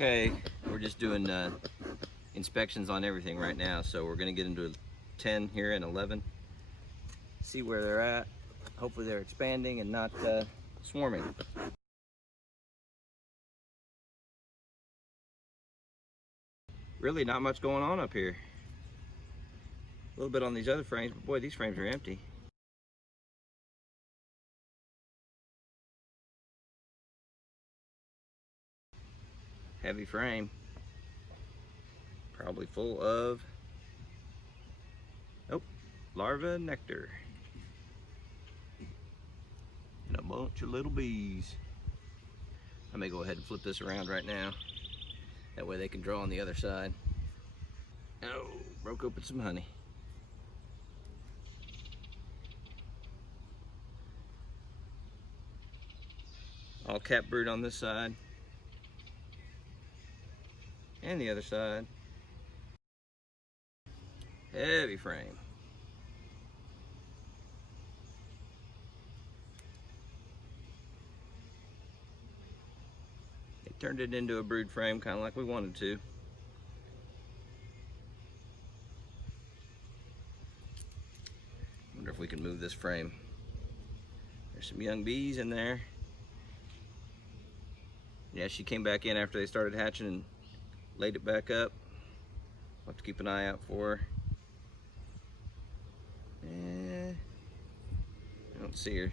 Okay, we're just doing inspections on everything right now, so we're going to get into 10 here and 11, see where they're at. Hopefully they're expanding and not swarming. Really not much going on up here. A little bit on these other frames, but boy, these frames are empty. Heavy frame. Probably full of, oh, larva nectar. And a bunch of little bees. I may go ahead and flip this around right now. That way they can draw on the other side. Oh, broke open some honey. All cap brood on this side. And the other side. Heavy frame. It turned it into a brood frame, kind of like we wanted to. Wonder if we can move this frame. There's some young bees in there. Yeah, she came back in after they started hatching and laid it back up. We'll have to keep an eye out for her. I don't see her.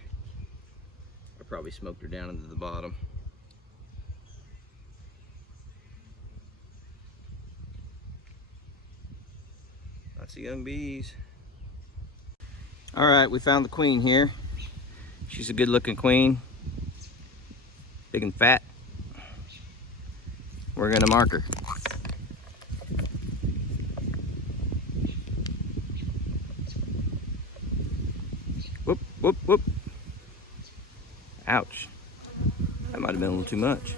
I probably smoked her down into the bottom. Lots of young bees. All right, we found the queen here. She's a good looking queen. Big and fat. We're gonna mark her. Whoop, whoop, whoop. Ouch. That might have been a little too much.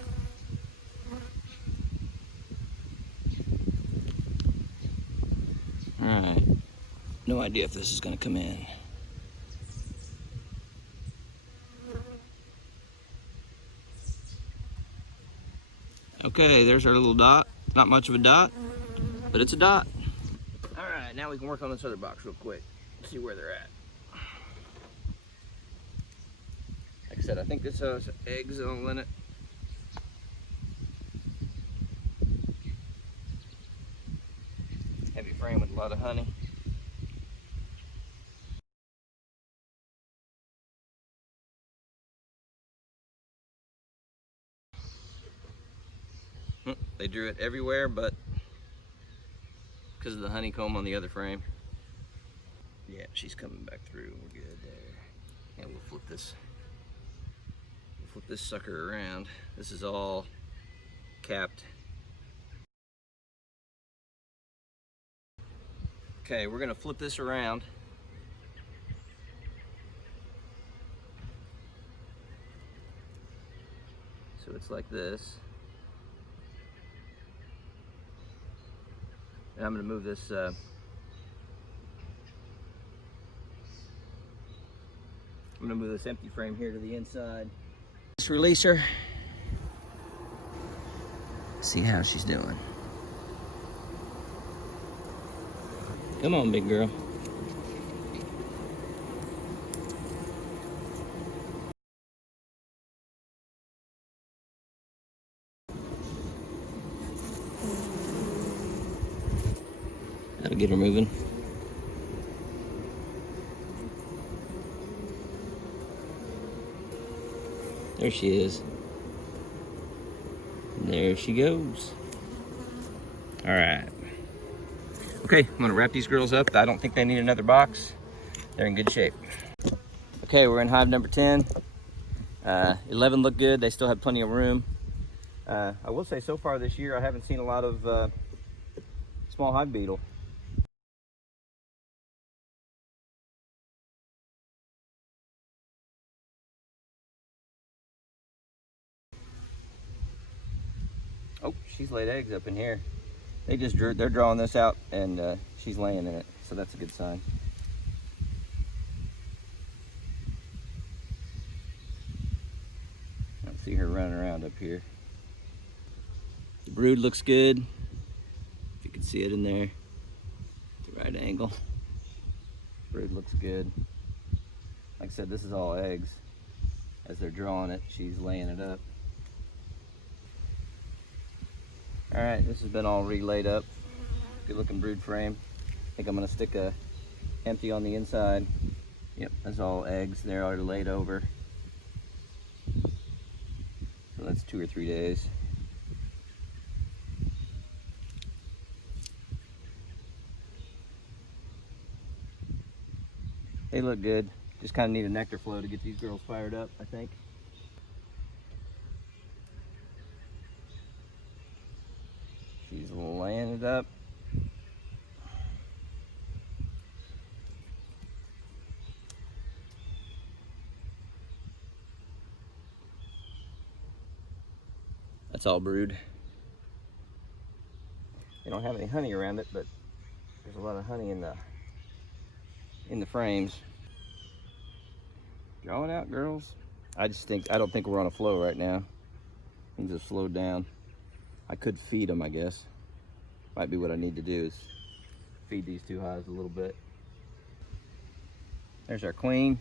All right. No idea if this is gonna come in. Okay, there's our little dot. Not much of a dot, but it's a dot. All right, now we can work on this other box real quick. See where they're at. Like I said, I think this has eggs all in it. Heavy frame with a lot of honey. They drew it everywhere, but because of the honeycomb on the other frame. Yeah, she's coming back through. We're good there. And we'll flip this sucker around. This is all capped. Okay, we're gonna flip this around. So it's like this. And I'm gonna move this empty frame here to the inside. Let's release her. See how she's doing. Come on, big girl. That'll get her moving. There she is. There she goes. All right. Okay, I'm gonna wrap these girls up. I don't think they need another box. They're in good shape. Okay, we're in hive number 10. 11 look good. They still have plenty of room. I will say so far this year, I haven't seen a lot of small hive beetle. Oh, she's laid eggs up in here. They're drawing this out, and she's laying in it, so that's a good sign. I don't see her running around up here. The brood looks good. If you can see it in there, the right angle. Brood looks good. Like I said, this is all eggs. As they're drawing it, she's laying it up. All right, this has been all relayed up. Good looking brood frame. I think I'm gonna stick a empty on the inside. Yep, that's all eggs. They're already laid over. So that's 2 or 3 days. They look good. Just kind of need a nectar flow to get these girls fired up, I think. She's laying it up. That's all brood. They don't have any honey around it, but there's a lot of honey in the frames. Draw it out, girls. I don't think we're on a flow right now. Things have slowed down. I could feed them, I guess. Might be what I need to do is feed these 2 hives a little bit. There's our queen.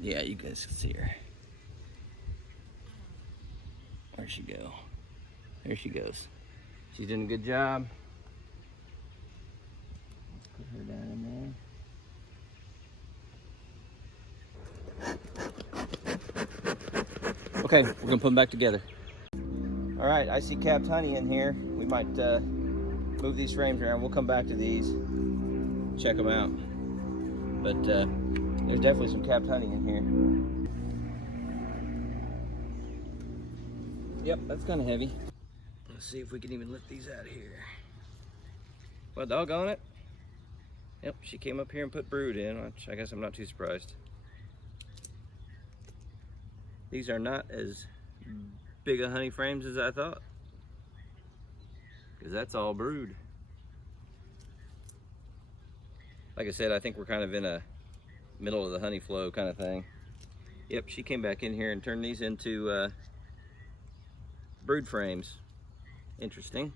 Yeah, you guys can see her. Where'd she go? There she goes. She's doing a good job. Let's put her down in there. Okay, we're gonna put them back together. All right, I see capped honey in here. We might move these frames around. We'll come back to these, check them out. But there's definitely some capped honey in here. Yep, that's kind of heavy. Let's see if we can even lift these out of here. Well, doggone it. Yep, she came up here and put brood in, which I guess I'm not too surprised. These are not as big a honey frames as I thought, because that's all brood. Like I said, I think we're kind of in a middle of the honey flow kind of thing. Yep, she came back in here and turned these into brood frames. Interesting.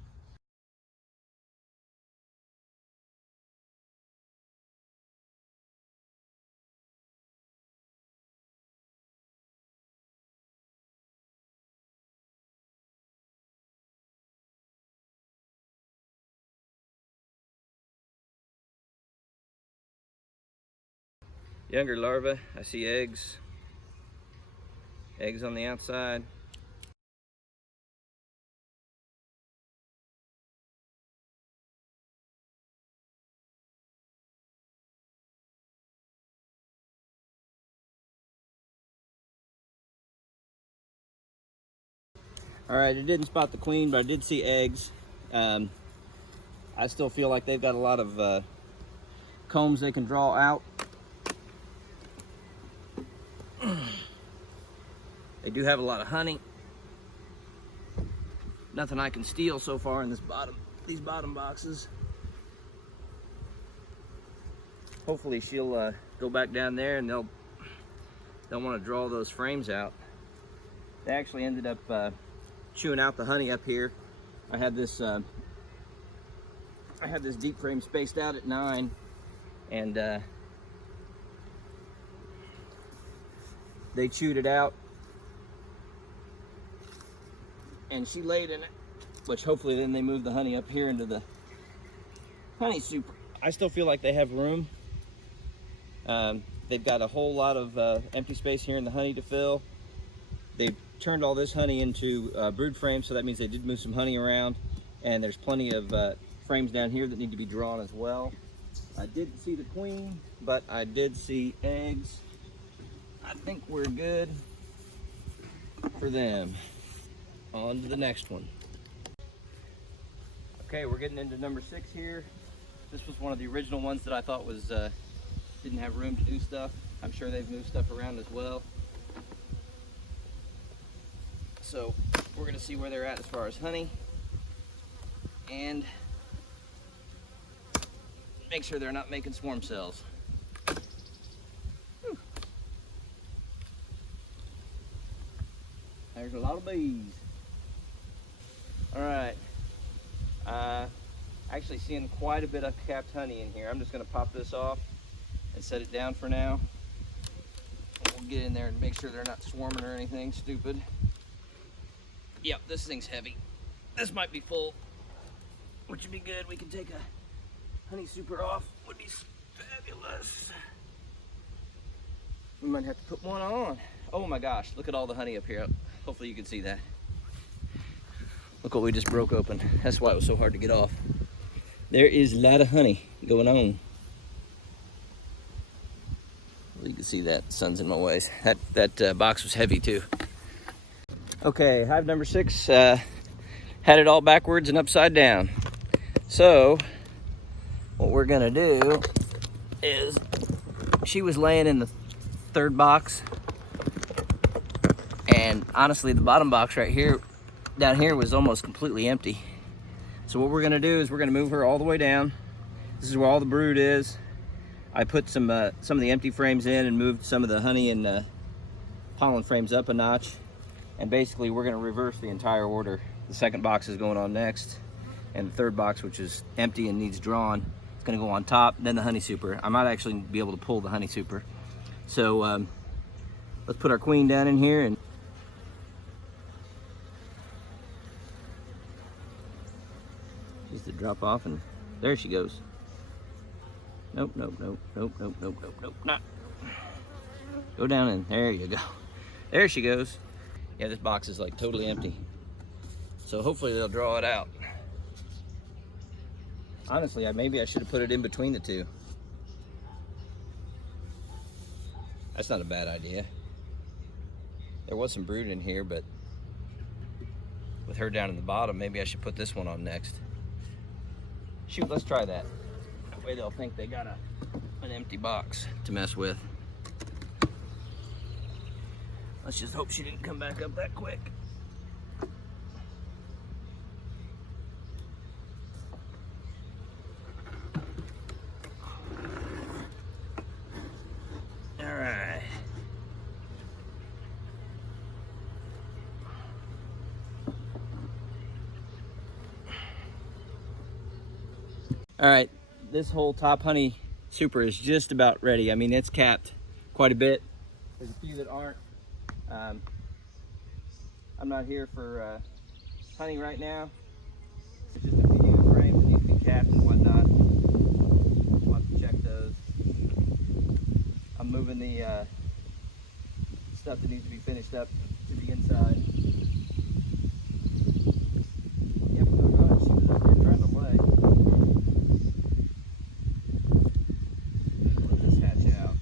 Younger larvae, I see eggs. Eggs on the outside. All right, I didn't spot the queen, but I did see eggs. I still feel like they've got a lot of combs they can draw out. They do have a lot of honey. Nothing I can steal so far in these bottom boxes. Hopefully she'll go back down there and they'll want to draw those frames out. They actually ended up chewing out the honey up here. I had this deep frame spaced out at 9, and they chewed it out, and she laid in it, which hopefully then they move the honey up here into the honey super. I still feel like they have room. They've got a whole lot of empty space here in the honey to fill. They've turned all this honey into brood frames, so that means they did move some honey around, and there's plenty of frames down here that need to be drawn as well. I didn't see the queen, but I did see eggs. I think we're good for them. On to the next one. Okay, we're getting into number 6 here. This was one of the original ones that I thought was didn't have room to do stuff. I'm sure they've moved stuff around as well. So we're gonna see where they're at as far as honey, and make sure they're not making swarm cells. I There's a lot of bees. All right. Actually seeing quite a bit of capped honey in here. I'm just gonna pop this off and set it down for now. We'll get in there and make sure they're not swarming or anything stupid. Yep, this thing's heavy. This might be full, which would be good. We can take a honey super off, would be fabulous. We might have to put one on. Oh my gosh, look at all the honey up here. Hopefully you can see that. Look what we just broke open. That's why it was so hard to get off. There is a lot of honey going on. Well, you can see that, the sun's in my ways. That box was heavy too. Okay, hive number 6 had it all backwards and upside down. So what we're gonna do is, she was laying in the 3rd box, and honestly the bottom box right here, down here, was almost completely empty. So what we're gonna do is we're gonna move her all the way down. This is where all the brood is. I put some of the empty frames in and moved some of the honey and pollen frames up a notch. And basically we're gonna reverse the entire order. The 2nd box is going on next, and the 3rd box, which is empty and needs drawn, it's gonna go on top, then the honey super. I might actually be able to pull the honey super. So let's put our queen down in here and she's to drop off, and there she goes. Nope, nope, nope, nope, nope, nope, nope, nope, not. Go down and there you go. There she goes. Yeah, this box is like totally empty. So hopefully they'll draw it out. Honestly, maybe I should have put it in between the 2. That's not a bad idea. There was some brood in here, but with her down in the bottom, maybe I should put this one on next. Shoot, let's try that. That way they'll think they got an empty box to mess with. Let's just hope she didn't come back up that quick. All right. All right, this whole top honey super is just about ready. I mean, it's capped quite a bit. There's a few that aren't. I'm not here for honey right now. It's just a few frames that need to be capped and whatnot. We'll have to check those. I'm moving the stuff that needs to be finished up to the inside. Yep, doggone it, she was up there trying to play. Let this hatch out.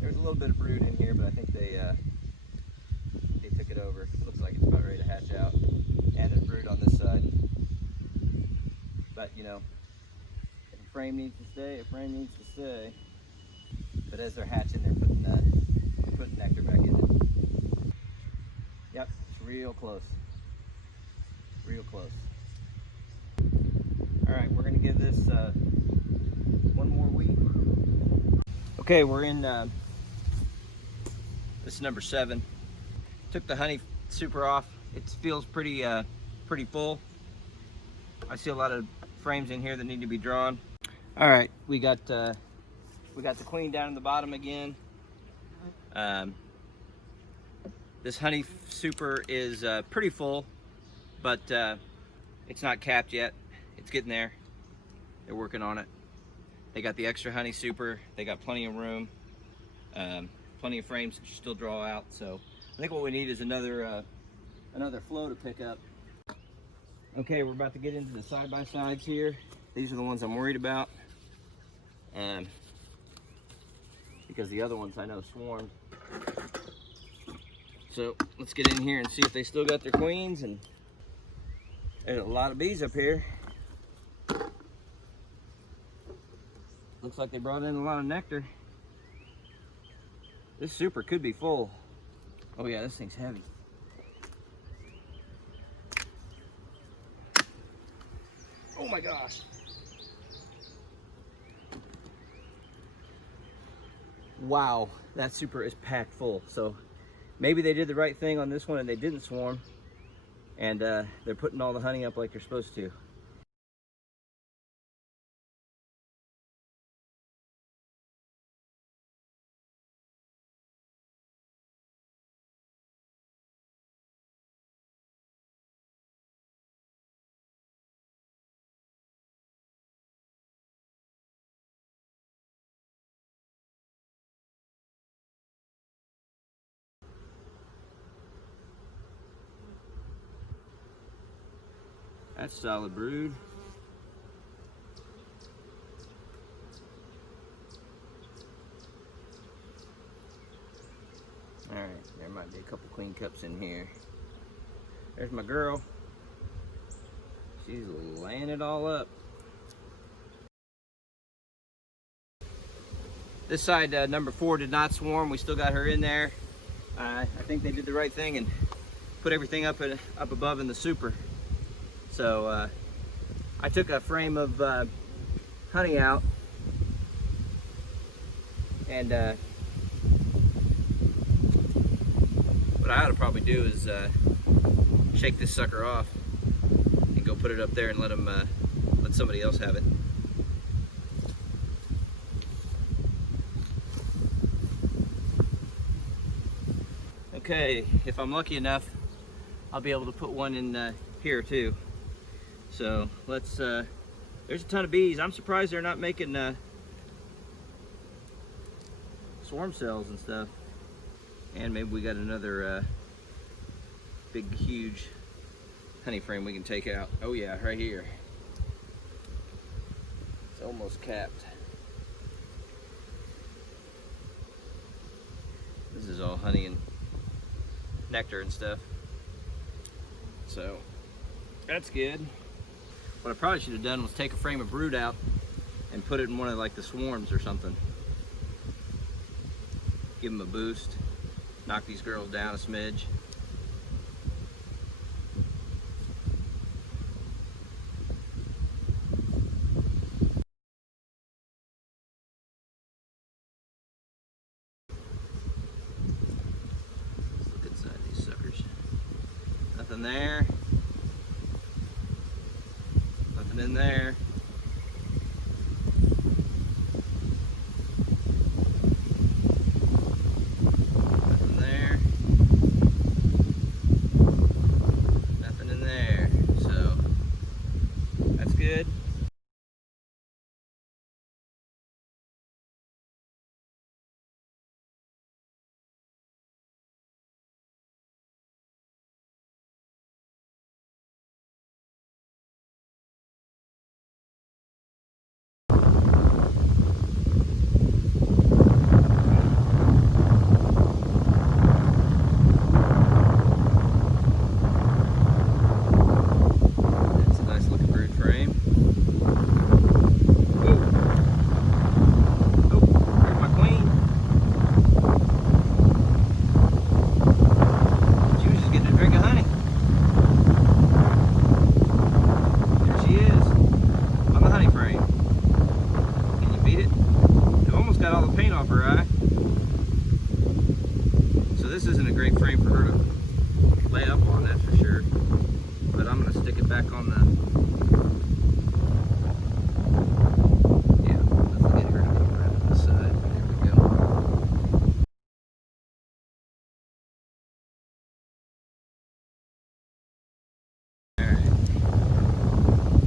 There's a little bit of brood in here, but I think they took it over. It looks like it's about ready to hatch out. And there's brood on this side. But you know, if a frame needs to stay, a frame needs to stay. But as they're hatching, they're putting nectar back in it. Yep, it's real close. Real close. All right, we're gonna give this one more week. Okay, we're in this is number 7. Took the honey super off. It feels pretty full. I see a lot of frames in here that need to be drawn. All right, we got the queen down in the bottom again. This honey super is pretty full, but it's not capped yet. It's getting there. They're working on it. They got the extra honey super. They got plenty of room, plenty of frames to still draw out. So I think what we need is another flow to pick up. Okay, we're about to get into the side-by-sides here. These are the ones I'm worried about, because the other ones I know swarmed. So let's get in here and see if they still got their queens. And there's a lot of bees up here. Looks like they brought in a lot of nectar. This super could be full. Oh yeah, this thing's heavy. Oh my gosh. Wow, that super is packed full. So maybe they did the right thing on this one and they didn't swarm, and they're putting all the honey up like they're supposed to. That's solid brood. All right, there might be a couple queen cups in here. There's my girl. She's laying it all up. This side, number 4 did not swarm. We still got her in there. I think they did the right thing and put everything up above in the super. So I took a frame of honey out, and what I ought to probably do is shake this sucker off and go put it up there and let somebody else have it. Okay, if I'm lucky enough, I'll be able to put one in here too. So let's, there's a ton of bees. I'm surprised they're not making swarm cells and stuff. And maybe we got another big, huge honey frame we can take out. Oh yeah, right here. It's almost capped. This is all honey and nectar and stuff. So that's good. What I probably should have done was take a frame of brood out and put it in one of like the swarms or something. Give them a boost. Knock these girls down a smidge. Let's look inside these suckers. Nothing there. Nothing in there. Nothing there. Nothing in there. So that's good. This isn't a great frame for her to lay up on, that's for sure. But I'm going to stick it back on the... Yeah, let's get her to come around to the side. There we go. Alright.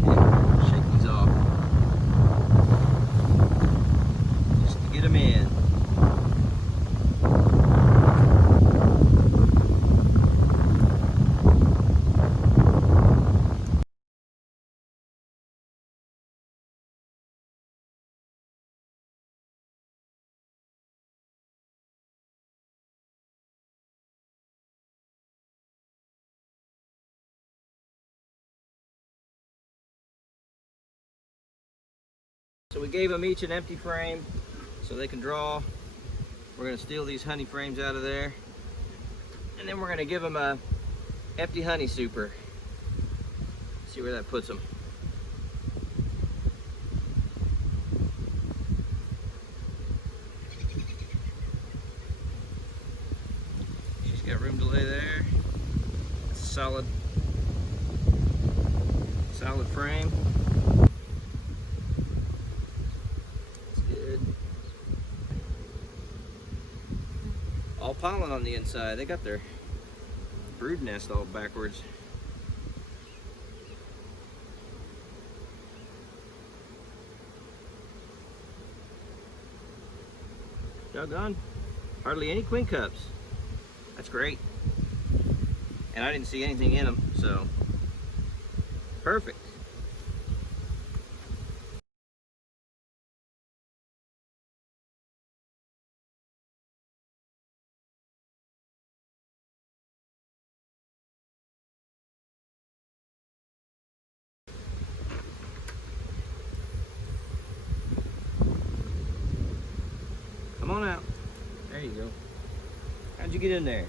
Yeah, shake these off. Just to get them in. So we gave them each an empty frame so they can draw. We're going to steal these honey frames out of there. And then we're going to give them a empty honey super. See where that puts them. Got room to lay there. It's a solid frame. It's good. All pollen on the inside. They got their brood nest all backwards. Doggone. Hardly any queen cups. That's great. And I didn't see anything in them, so perfect. Come on out. There you go. How'd you get in there?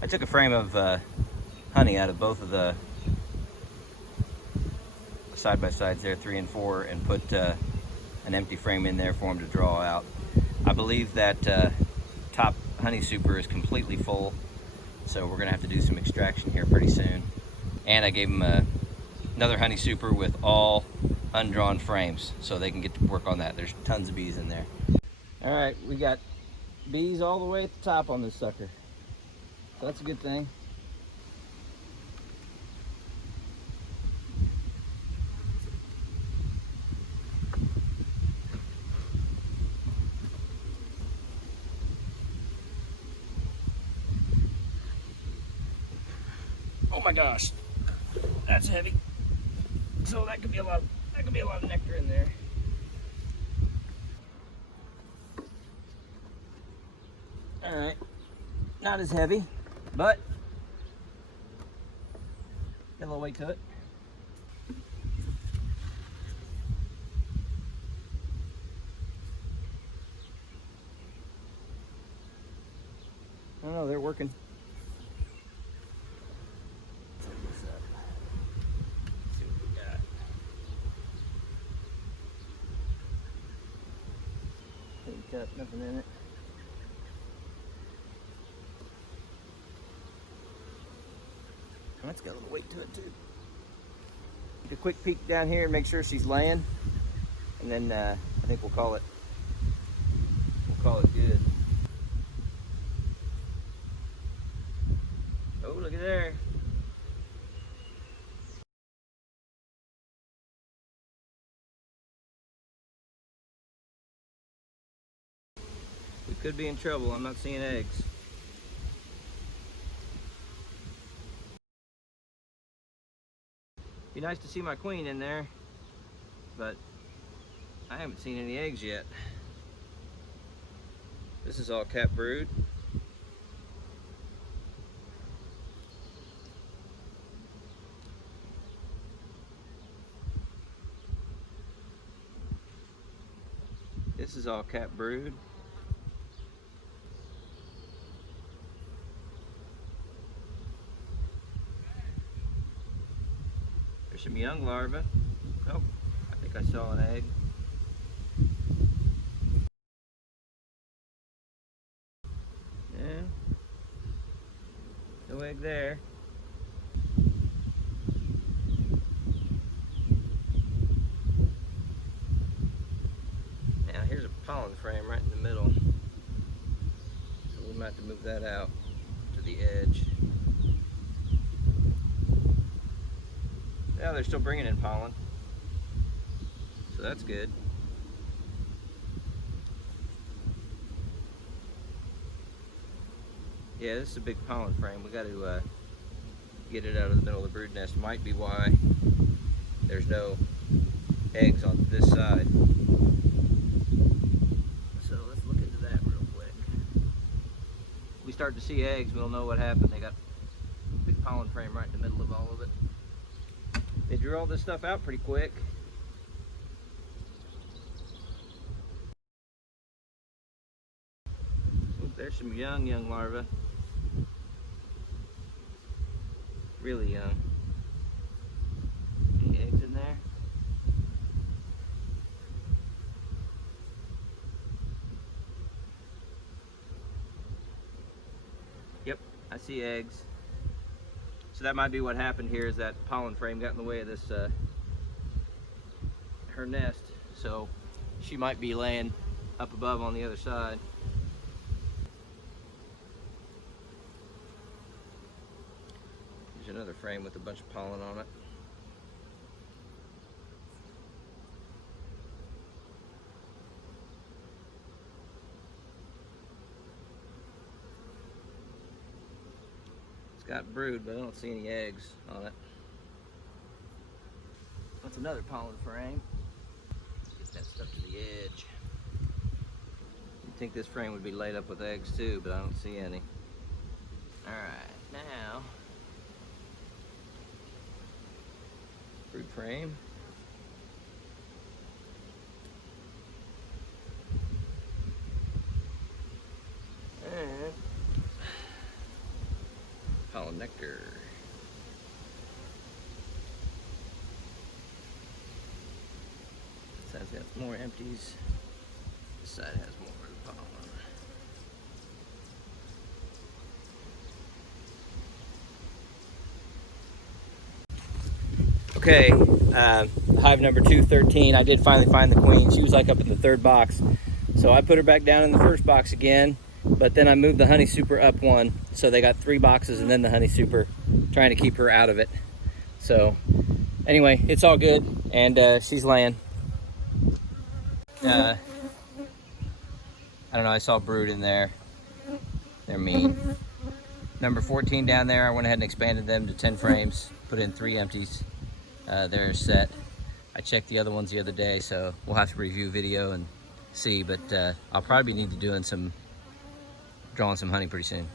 I took a frame of honey out of both of the side-by-sides there, 3 and 4, and put an empty frame in there for them to draw out. I believe that top honey super is completely full, so we're gonna have to do some extraction here pretty soon. And I gave them another honey super with all undrawn frames, so they can get to work on that. There's tons of bees in there. All right, we got bees all the way at the top on this sucker, so that's a good thing. Oh my gosh, that's heavy. So that could be a lot of nectar in there. All right, not as heavy, but got a little weight to it. I don't know, they're working. Got nothing in it. Oh, it's got a little weight to it too. Take a quick peek down here and make sure she's laying, and then I think we'll call it good. Oh, look at there. We could be in trouble. I'm not seeing eggs. Be nice to see my queen in there, but I haven't seen any eggs yet. This is all cap brood. This is all cap brood. There's some young larvae. Oh, I think I saw an egg. Yeah. No egg there. Now here's a pollen frame right in the middle. So we might have to move that out to the edge. Yeah, they're still bringing in pollen, so that's good. Yeah, this is a big pollen frame. We got to get it out of the middle of the brood nest. Might be why there's no eggs on this side. So let's look into that real quick. If we start to see eggs, we'll know what happened. They got a big pollen frame right in the middle of all of it. They drew all this stuff out pretty quick. There's some young larvae. Really young. Any eggs in there? Yep, I see eggs. So that might be what happened here, is that pollen frame got in the way of this her nest. So she might be laying up above on the other side. There's another frame with a bunch of pollen on it. It's got brood, but I don't see any eggs on it. That's another pollen frame. Let's get that stuff to the edge. You'd think this frame would be laid up with eggs too, but I don't see any. All right, now brood frame. And pollen nectar. This side's got more empties. This side has more pollen. Okay, hive number 213. I did finally find the queen. She was like up in the third box. So I put her back down in the first box again, but then I moved the honey super up one. So they got 3 boxes and then the honey super, trying to keep her out of it. So anyway, it's all good, and she's laying. I don't know, I saw brood in there. They're mean. Number 14 down there, I went ahead and expanded them to 10 frames, put in 3 empties. They're set. I checked the other ones the other day, so we'll have to review video and see, but I'll probably need to drawing some honey pretty soon.